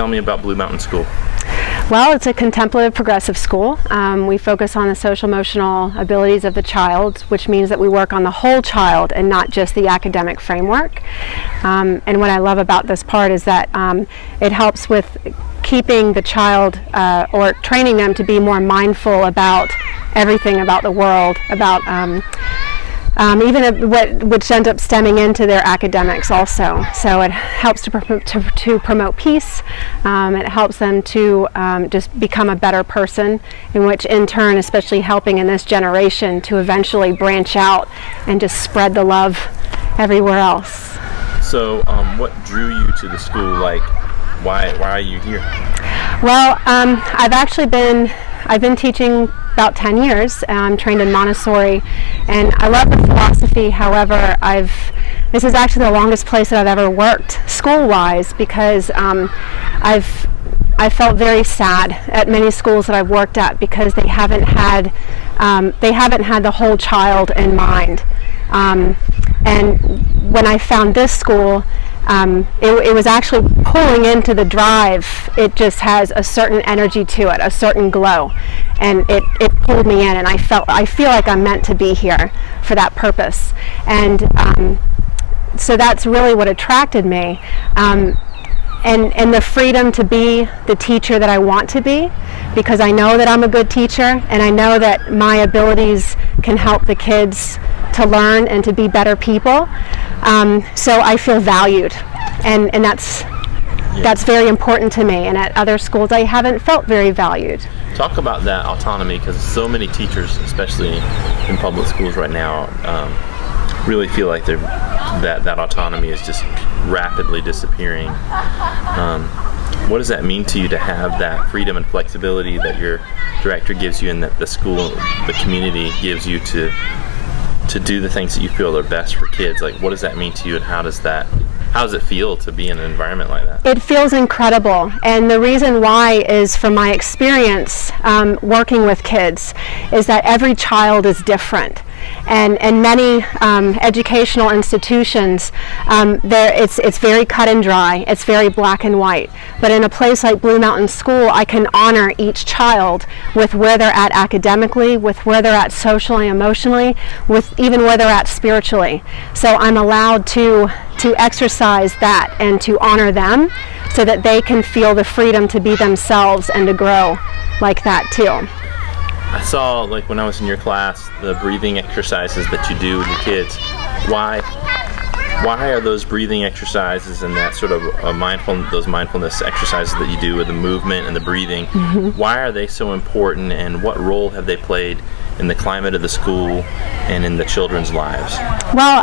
Tell me about Blue Mountain School. Well, it's a contemplative progressive school. We focus on the social emotional abilities of the child, which means that we work on the whole child and not just the academic framework. And what I love about this part is that it helps with keeping the child or training them to be more mindful about everything about the world, about even which ends up stemming into their academics also. So it helps to promote peace. It helps them to just become a better person, in which in turn, especially helping in this generation, to eventually branch out and just spread the love everywhere else. So what drew you to the school? Like, why are you here? Well, I've been teaching about 10 years. I'm trained in Montessori, and I love the philosophy. However, this is actually the longest place that I've ever worked school-wise, because I felt very sad at many schools that I've worked at because they haven't had the whole child in mind. And when I found this school, it was actually pulling into the drive. It just has a certain energy to it, a certain glow, and it pulled me in, and I feel like I'm meant to be here for that purpose. And so that's really what attracted me, and the freedom to be the teacher that I want to be, because I know that I'm a good teacher, and I know that my abilities can help the kids to learn and to be better people. So I feel valued, and that's very important to me. And at other schools, I haven't felt very valued. Talk about that autonomy, because so many teachers, especially in public schools right now, really feel like that autonomy is just rapidly disappearing. What does that mean to you to have that freedom and flexibility that your director gives you, and that the school, the community gives you to do the things that you feel are best for kids? Like, what does that mean to you, and how does it feel to be in an environment like that? It feels incredible, and the reason why is from my experience working with kids is that every child is different. And many educational institutions, it's very cut and dry, it's very black and white. But in a place like Blue Mountain School, I can honor each child with where they're at academically, with where they're at socially, emotionally, with even where they're at spiritually. So I'm allowed to exercise that and to honor them so that they can feel the freedom to be themselves and to grow like that too. I saw, like, when I was in your class, the breathing exercises that you do with the kids. Why are those breathing exercises and that sort of those mindfulness exercises that you do with the movement and the breathing, why are they so important, and what role have they played in the climate of the school and in the children's lives? Well,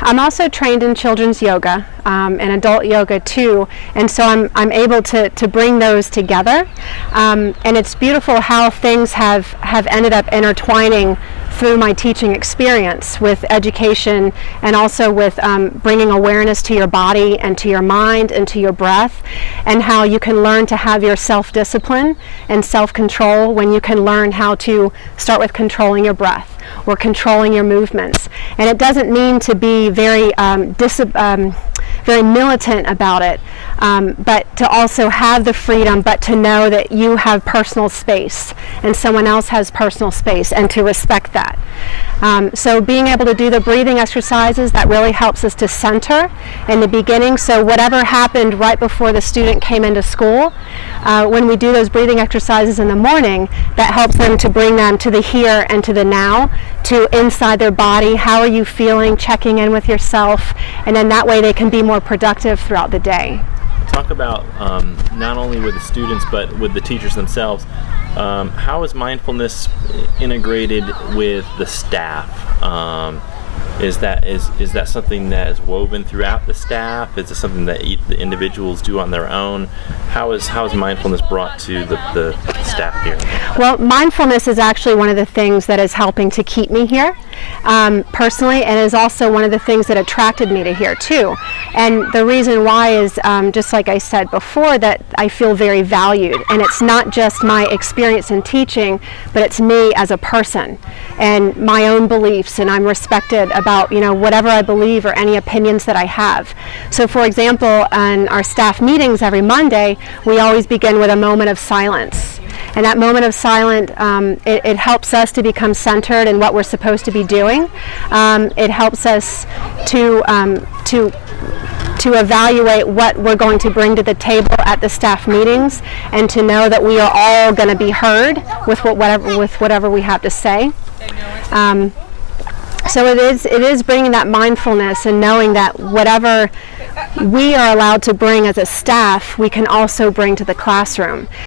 I'm also trained in children's yoga and adult yoga too, and so I'm able to bring those together, and it's beautiful how things have ended up intertwining through my teaching experience with education, and also with bringing awareness to your body and to your mind and to your breath, and how you can learn to have your self-discipline and self-control when you can learn how to start with controlling your breath or controlling your movements. And it doesn't mean to be very very militant about it, but to also have the freedom, but to know that you have personal space and someone else has personal space, and to respect that. So being able to do the breathing exercises, that really helps us to center in the beginning. So whatever happened right before the student came into school, when we do those breathing exercises in the morning, that helps them to bring them to the here and to the now, to inside their body. How are you feeling? Checking in with yourself, and then that way they can be more productive throughout the day. Talk about not only with the students but with the teachers themselves. How is mindfulness integrated with the staff? Is that something that is woven throughout the staff? Is it something that the individuals do on their own? How is mindfulness brought to the staff here? Well, mindfulness is actually one of the things that is helping to keep me here. personally, and is also one of the things that attracted me to here too. And the reason why is just like I said before, that I feel very valued, and it's not just my experience in teaching, but it's me as a person and my own beliefs, and I'm respected about, you know, whatever I believe or any opinions that I have. So for example, on our staff meetings every Monday, we always begin with a moment of silence. And that moment of silence, it helps us to become centered in what we're supposed to be doing. It helps us to evaluate what we're going to bring to the table at the staff meetings, and to know that we are all going to be heard with whatever we have to say. So it is bringing that mindfulness and knowing that whatever we are allowed to bring as a staff, we can also bring to the classroom.